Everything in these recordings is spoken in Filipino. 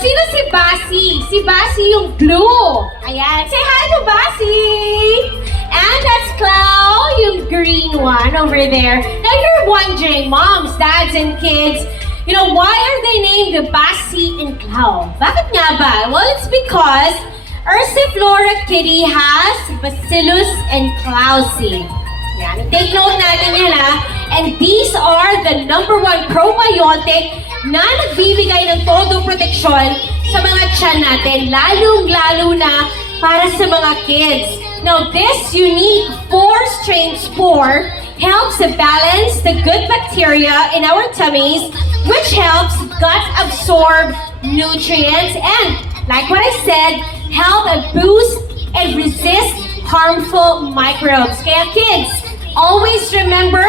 sino si Basi? Si Basi yung blue. Ayan, say hi to Basi! And that's Clau, yung green one over there. Now you're wondering, moms, dads, and kids, you know, why are they named Basi and Clau? Bakit nga ba? Well, it's because Erceflora Kiddie has Bacillus and Clausi. Yan, take note natin yan ha. And these are the #1 probiotic na nagbibigay ng todo proteksyon sa mga tiyan natin, lalong-lalo na para sa mga kids. Now, this unique 4-strain spore helps to balance the good bacteria in our tummies, which helps gut absorb nutrients and, like what I said, help boost and resist harmful microbes. Kaya kids, always remember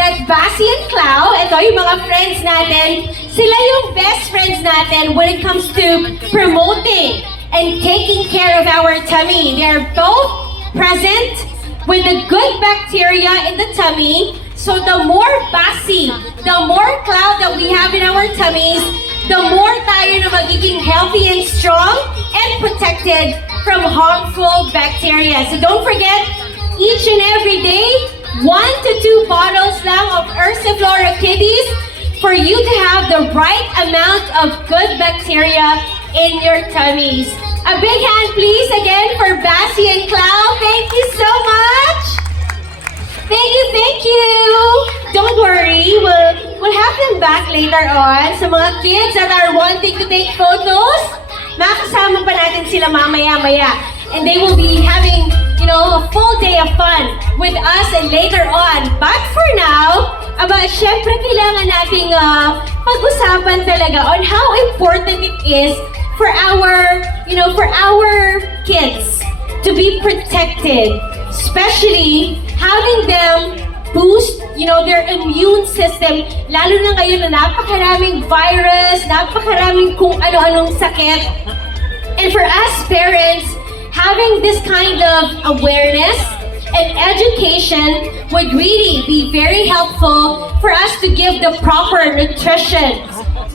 that Basi and Clau, ito yung mga friends natin, sila yung best friends natin when it comes to promoting and taking care of our tummy. They're both present with the good bacteria in the tummy. So the more Basi, the more Clau that we have in our tummies, the more tayo na magiging healthy and strong and protected from harmful bacteria. So don't forget, each and every day, 1 to 2 bottles lang of Erceflora Kiddies for you to have the right amount of good bacteria in your tummies. A big hand please again for Basi and Clau. Thank you so much. Thank you. Don't worry, we'll have them back later on. Sa mga kids that are wanting to take photos, makasama pa natin sila mamaya-maya. And they will be having, you know, a full day of fun with us and later on. But for now, syempre kailangan nating pag-usapan talaga on how important it is for our, you know, for our kids to be protected, especially having them boost, you know, their immune system, lalo na ngayon na napakaraming virus, napakaraming kung ano-anong sakit. And for us parents, having this kind of awareness and education would really be very helpful for us to give the proper nutrition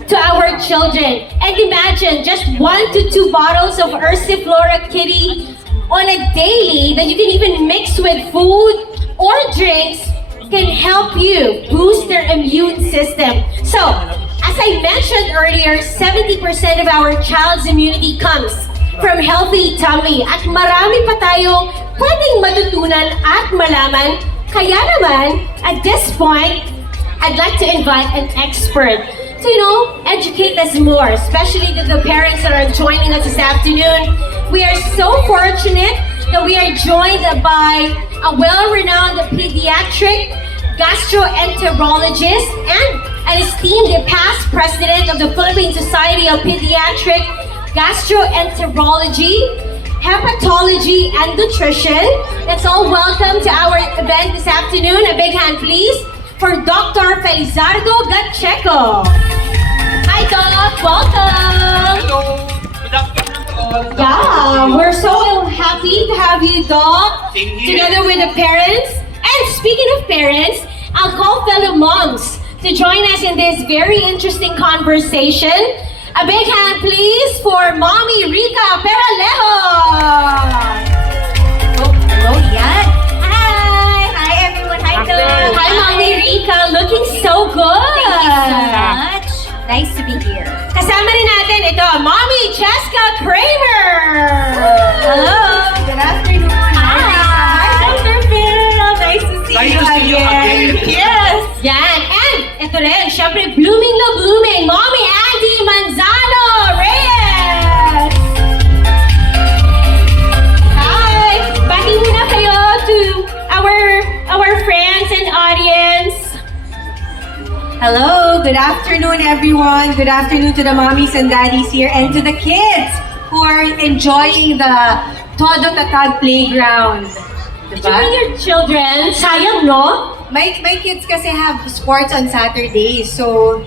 to our children. And imagine just 1 to 2 bottles of Erceflora Kiddie on a daily that you can even mix with food or drinks can help you boost their immune system. So, as I mentioned earlier, 70% of our child's immunity comes from healthy tummy. At marami pa tayong pwedeng matutunan at malaman. Kaya naman, at this point, I'd like to invite an expert to, you know, educate us more, especially to the parents that are joining us this afternoon. We are so fortunate that we are joined by a well-renowned pediatric gastroenterologist and an esteemed past president of the Philippine Society of Pediatric Gastroenterology, Hepatology, and Nutrition. Let's all welcome to our event this afternoon. A big hand, please, for Dr. Felizardo Gatcheco. Hi, Doc. Welcome. Hello. Good afternoon to all. Yeah, we're so happy to have you, Doc, Same here. together with the parents. And speaking of parents, I'll call fellow moms to join us in this very interesting conversation. A big hand, please, for Mommy Rica Peralejo. Oh, hello, yan. Hi, everyone. Hi, Doc. Hi, Mommy Rica. Looking so good. Thank you so much. Nice to be here. Kasama rin natin ito, Mommy Cheska Kramer. Hello. Good afternoon. Hi, Dr. Phil. Nice to see Nice you to see you again. Yes. Yan. And ito rin, syempre, blooming na blooming, Mommy Andi Manzano. Reyes. Hi. Bati muna kayo to our friends and audience. Hello, good afternoon everyone. Good afternoon to the mommies and daddies here and to the kids who are enjoying the Todo Tatag Playground. Did you bring your children? Sayang, no? My kids kasi have sports on Saturdays, so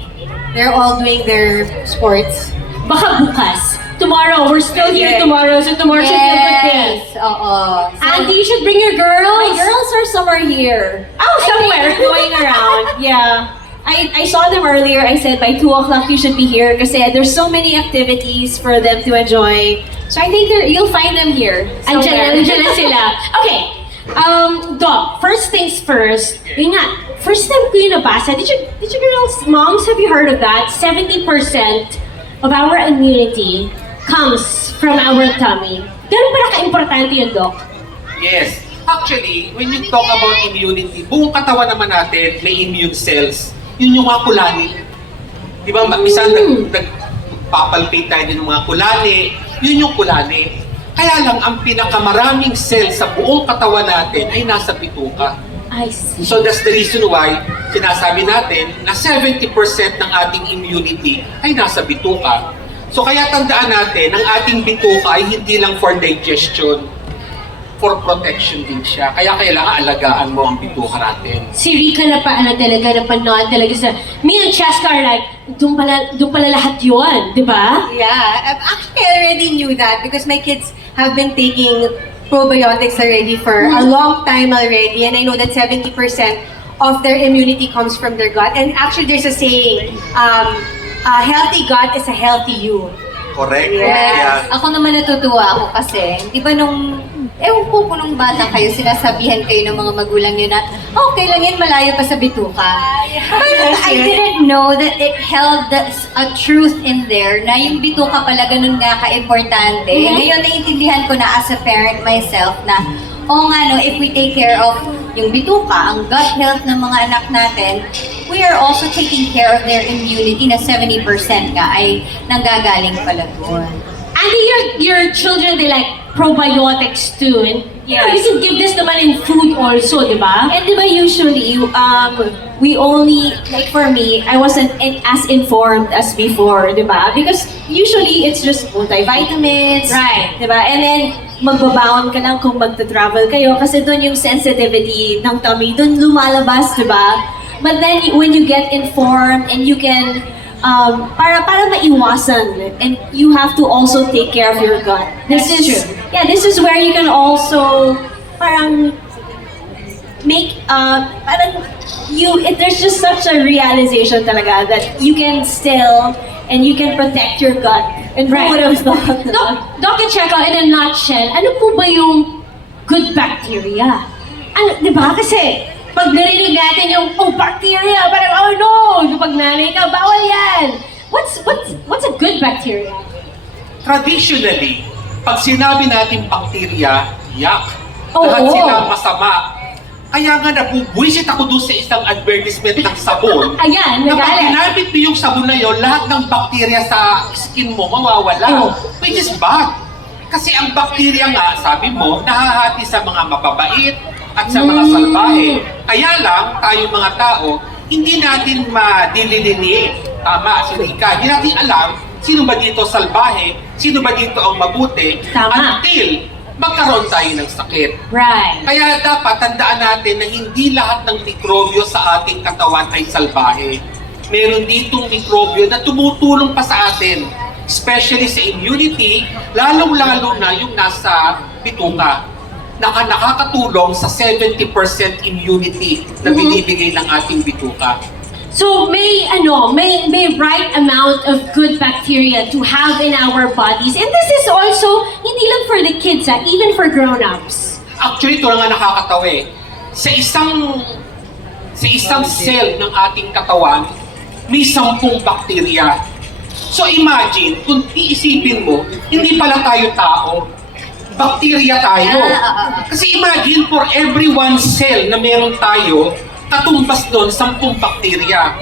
they're all doing their sports. Baka bukas. Tomorrow. We're still here Yes. tomorrow, so tomorrow should be a good day. Oo. Andy, you should bring your girls. My girls are somewhere here. Oh, somewhere. Going around. Yeah. I saw them earlier. I said by 2 o'clock you should be here kasi there's so many activities for them to enjoy. So I think you'll find them here. Andiyan na sila. Okay. Doc, first things first. Yun nga, first time ko yung nabasa. Did you girls, moms, have you heard of that? 70% of our immunity comes from our tummy. Ganun pala ka-importante yun, Doc? Yes. Actually, when you talk about immunity, buong katawan naman natin may immune cells. Yun yung mga kulani. Di ba, minsan nagpapalpate tayo din ng mga kulani. Yun yung kulani. Kaya lang, ang pinakamaraming cells sa buong katawan natin ay nasa bituka. I see. So that's the reason why sinasabi natin na 70% ng ating immunity ay nasa bituka. So kaya tandaan natin, ang ating bituka ay hindi lang for digestion, for protection din siya. Kaya kailangan alagaan mo ang bituka natin. Si Rica na talaga, napanood talaga sa... Me and Cheska are like, doon pala lahat yun, di ba? Yeah, actually I already knew that because my kids have been taking probiotics already for a long time already, and I know that 70% of their immunity comes from their gut. And actually there's a saying, a healthy gut is a healthy you. Correct? Yes. Ako naman natutuwa ako kasi, di ba ewan ko kung nung bata kayo, sinasabihan kayo ng mga magulang nyo na, okay lang yan, malayo pa sa bituka. But I didn't know that it held a truth in there na yung bituka pala ganun nga ka-importante. Ngayon, naiintindihan ko na as a parent myself na, if we take care of yung bituka, ang gut health ng mga anak natin, we are also taking care of their immunity na 70% nga ay nanggagaling pala doon. Andy, your children, they like probiotics too. And you know, you can give this naman in food also, di ba? And di ba usually, we only, like for me, I wasn't as informed as before, di ba? Because usually, it's just multivitamins. Right. Di ba? And then, magbabaon ka lang kung magta-travel kayo kasi doon yung sensitivity ng tummy, doon lumalabas, di ba? But then, when you get informed and you can, para maiwasan, and you have to also take care of your gut. This is true. Yeah, this is where you can also parang make there's just such a realization talaga that you can still and you can protect your gut. And who would have thought? Doc and Cheska, in a nutshell, ano po ba yung good bacteria? Ano, di ba? Kasi pag narinig natin yung, bacteria, parang, oh no, kapag nanay ka, bawal yan. What's a good bacteria? Traditionally, pag sinabi natin bacteria, yak. Oo. Lahat sila masama. Kaya nga nabubuisit ako doon sa isang advertisement ng sabon. Ayan, na pag nagalit. ginamit mo yung sabon na yun, lahat ng bacteria sa skin mo mawawala. Which is bad. Kasi ang bacteria nga, sabi mo, nahahati sa mga mababait at sa mga salbahe. Kaya lang, tayo mga tao, hindi natin madililinig. Tama, si Rica. Hindi natin alam sino ba dito salbahe, sino ba dito ang mabuti, Tama. until magkaroon tayo ng sakit. Right. Kaya dapat tandaan natin na hindi lahat ng mikrobyo sa ating katawan ay salbahe. Meron ditong mikrobyo na tumutulong pa sa atin, especially sa immunity, lalong-lalo na yung nasa bituka, na nakakatulong sa 70% immunity na binibigay ng ating bituka. So may right amount of good bacteria to have in our bodies. And this is also hindi lang for the kids, even for grown-ups. Actually, ito na nga nakakatawa eh. Sa isang cell ng ating katawan, may 10 bacteria. So imagine, kung iisipin mo, hindi pala tayo tao, bacteria tayo. Kasi imagine, for every 1 cell na meron tayo, katumbas doon 10 bacteria.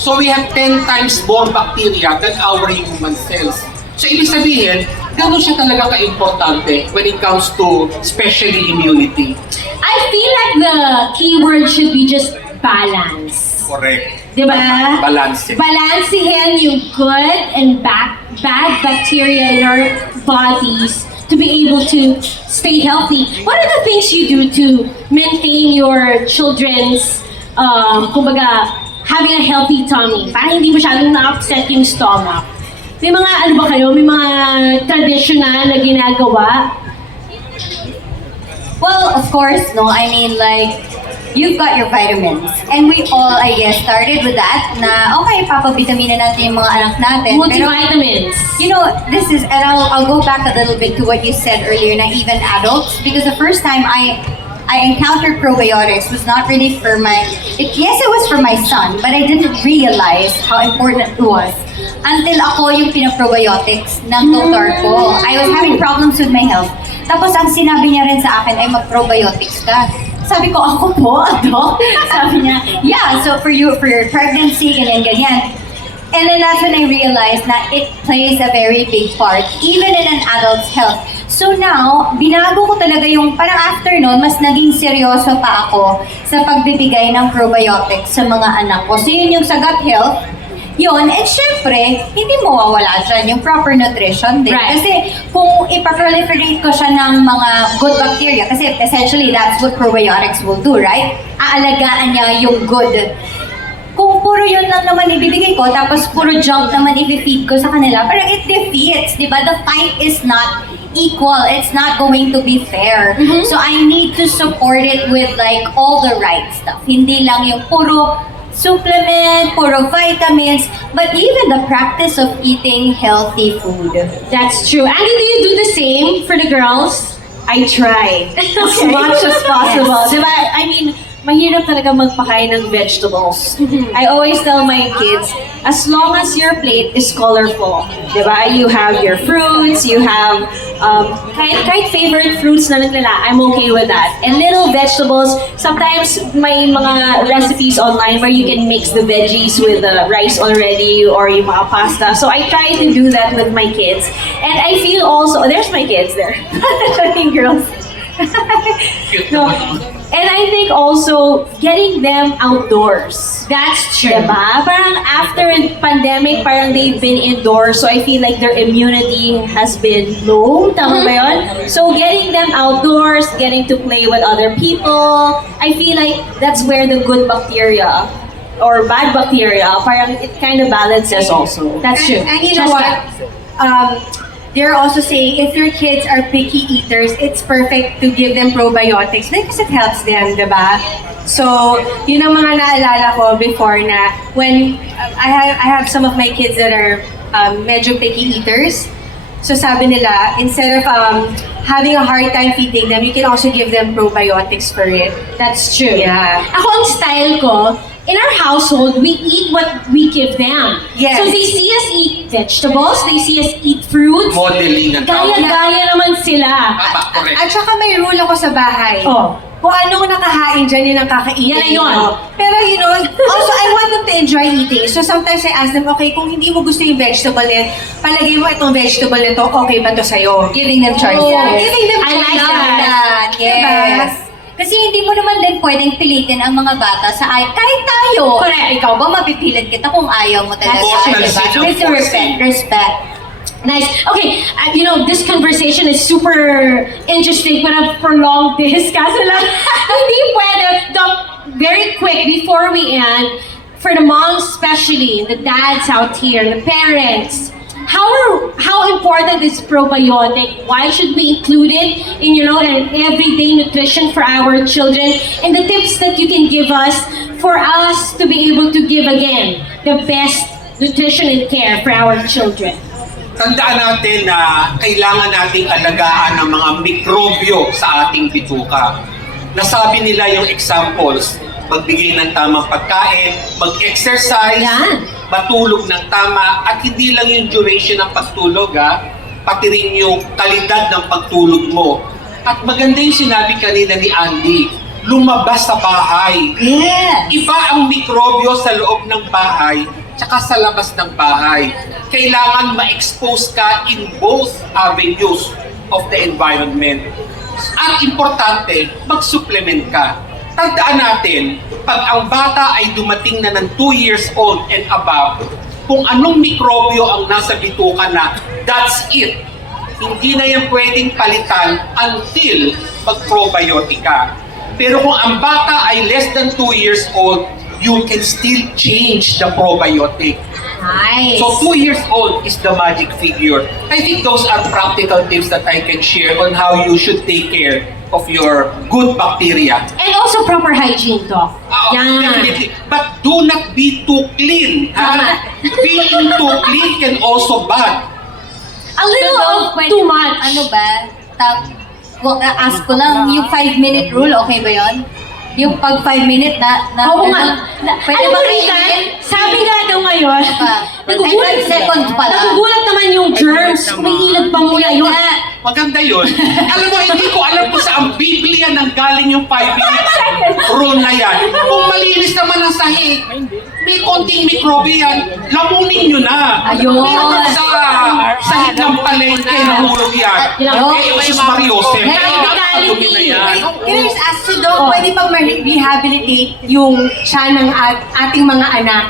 So we have 10 times more bacteria than our human cells. So ibig sabihin, gano'n siya talaga ka-importante when it comes to especially immunity. I feel like the keyword should be just balance. Correct. Diba? Balance. Balancehin yung good and bad bacteria in our bodies to be able to stay healthy. What are the things you do to maintain your children's kumbaga, having a healthy tummy, para hindi masyadong na-upset yung stomach? May mga, may mga traditional na ginagawa? Well, of course, no. I mean, like, you've got your vitamins. And we all, I guess, started with that na, okay, papabitamina natin yung mga anak natin. Multivitamins. You know, this is, and I'll go back a little bit to what you said earlier, na even adults, because the first time I encountered probiotics was not really for yes, it was for my son, but I didn't realize how important it was until ako yung pinaprobiotics ng doktor ko. I was having problems with my health. Tapos ang sinabi niya rin sa akin ay mag-probiotics ka. Sabi ko, ako po, Doc? Sabi niya, yeah, so for your pregnancy, ganyan. And then that's when I realized na it plays a very big part, even in an adult's health. So now, binago ko talaga yung, parang after nun, mas naging seryoso pa ako sa pagbibigay ng probiotics sa mga anak ko. So yun yung sa gut health, yun, and syempre, hindi mawawala dyan yung proper nutrition din. Right. Kasi kung ipaproliferate ko siya ng mga good bacteria, kasi essentially that's what probiotics will do, right? Aalagaan niya yung good. Kung puro yun lang naman ibibigay ko, tapos puro junk naman i-feed ko sa kanila, parang it defeats, di ba? The fight is not equal. It's not going to be fair. So I need to support it with like all the right stuff. Hindi lang yung puro supplement, puro vitamins, but even the practice of eating healthy food. That's true. Andy, do you do the same for the girls? I try as much as possible. Diba? I mean, mahirap talaga magpakain ng vegetables. I always tell my kids, as long as your plate is colorful, diba? You have your fruits, you have kahit favorite fruits na naglala, I'm okay with that. And little vegetables, sometimes may mga recipes online where you can mix the veggies with the rice already or yung mga pasta. So I try to do that with my kids. And I feel also, there's my kids there. Girls. No. And I think also getting them outdoors. That's true. Diba? Parang after pandemic, parang they've been indoors, so I feel like their immunity has been low. Tama ba yun? So getting them outdoors, getting to play with other people, I feel like that's where the good bacteria or bad bacteria, parang it kind of balances also. That's true. And you know what? They're also saying if your kids are picky eaters, it's perfect to give them probiotics because it helps them, diba? So, yun ang mga naalala ko before na when I have some of my kids that are medyo picky eaters. So sabi nila, instead of having a hard time feeding them, you can also give them probiotics for it. That's true. Yeah. Ako ang style ko, in our household, we eat what we give them. Yes. So they see us eat vegetables, they see us eat fruits. Modeling ang tawag. Gaya-gaya naman sila. Tama, correct. At saka may rule ako sa bahay. Oh. Kung anong nakahain dyan, yun ang kakainin. Yan na yun. mo. Pero you know, also I want them to enjoy eating. So sometimes I ask them, okay, kung hindi mo gusto yung vegetable na palagay mo itong vegetable na to, okay ba to sa'yo? Giving them choices. Yeah, giving them I like choices. that. Yes. Kasi hindi mo naman din pwedeng pilitin ang mga bata sa kahit tayo. Correct. Ikaw ba mapipilit kita kung ayaw mo talaga? That's true. With respect. Nice. Okay, you know, this conversation is super interesting, but I've prolonged this. Kaso lang, hindi pwede. Doc, very quick, before we end, for the moms especially, the dads out here, the parents, how important is probiotic? Why should we include it in, you know, an everyday nutrition for our children? And the tips that you can give us for us to be able to give again the best nutrition and care for our children. Tandaan natin na kailangan nating alagaan ang mga mikrobyo sa ating bituka. Nasabi nila yung examples, magbigay ng tamang pagkain, mag-exercise, Yan. matulog ng tama, at hindi lang yung duration ng pagtulog, pati rin yung kalidad ng pagtulog mo. At maganda yung sinabi kanina ni Andy, lumabas sa bahay. Yes. Iba ang mikrobyo sa loob ng bahay tsaka sa labas ng bahay. Kailangan ma-expose ka in both avenues of the environment. Ang importante, mag-supplement ka. Tandaan natin, pag ang bata ay dumating na ng 2 years old and above, kung anong mikrobyo ang nasa bituka na, that's it. Hindi na yan pwedeng palitan until mag-probiotic ka. Pero kung ang bata ay less than 2 years old, you can still change the probiotic. Nice. So 2 years old is the magic figure. I think those are practical tips that I can share on how you should take care of your good bacteria. And also proper hygiene, Doc. Yan. Definitely. But do not be too clean. Tama. Being too clean can also bad. A little of Pwede- too much. Ano ba? Ask ko lang, yung 5-minute rule, okay ba yun? Yung pag 5 minute Oo nga. Pwede Alam ba mo, Rica, sabi nga daw ngayon, Ay, 5 seconds pa lang. nagugulat naman yung germs. Umiilag pa muna yung... Maganda yun. Alam mo, hindi ko alam kung sa ang Biblia nang galing yung 5 minutes rule na yan. Kung malinis naman ang sahig, may konting mikrobe yan, lamunin nyo na. Ayun. Pero kung sa sahig ng palengke nahulog yan, Jesus Mariose, kailangan dumi na yan. Can I just ask, so Doc, pwede pang rehabilitate yung tiyan ng ating mga anak?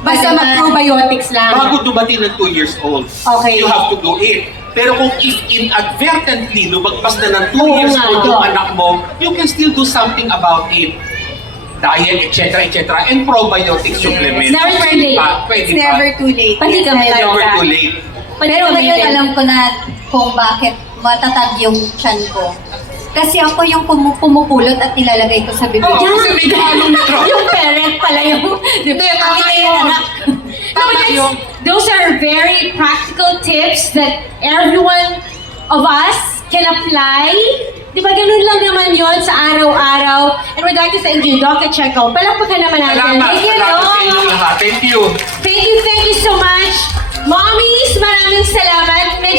Basta Pwede ba? mag-probiotics lang. Bago dumating ng 2 years old, Okay. you have to do it. Pero kung if inadvertently lumagpas na ng 2 Oo years nga, old yung Doc. anak mo, you can still do something about it. Diet, etc., and probiotic supplements. It's never too late. Pwede It's never too late. Pati kami It's like never that. too late. Pero ngayon alam ko na kung bakit matatag yung tiyan ko. Kasi ako yung pumupulot at nilalagay ko sa bibig. Oo, kasi may halong mikro. Yung parent pala yung... Hindi, tama yun. Tama yun. Those are very practical tips that everyone of us can apply. Di ba ganun lang naman yon sa araw-araw? And we'd like to thank you, Dr. Checo. Palakpakan naman natin. Salamat. Thank you, Salamat sa inyo Doc. lahat. Thank you. Thank you so much. Mommies, maraming salamat.